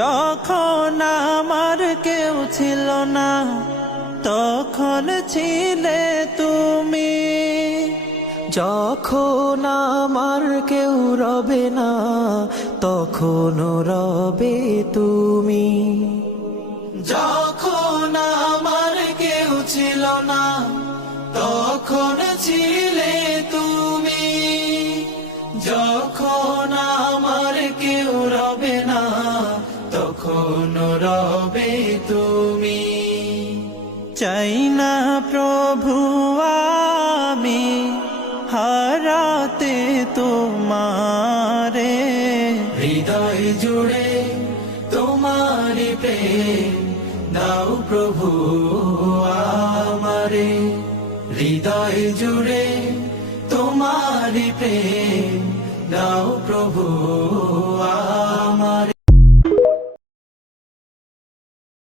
যখন আমার কেউ ছিল না তখন ছিলে তুমি, যখন আমার কেউ রবে না তখন রবে তুমি। যখন আমার কেউ ছিল না তখন ছিলে তুমি, যখন আমার কেউ রবে না তখন রবে তুমি। চাই না প্রভু আমি হারাতে তোমারে, হৃদয় জুড়ে তোমারি প্রেম দাও প্রভু আমারে, হৃদয় জুড়ে তোমারি প্রেম দাও প্রভু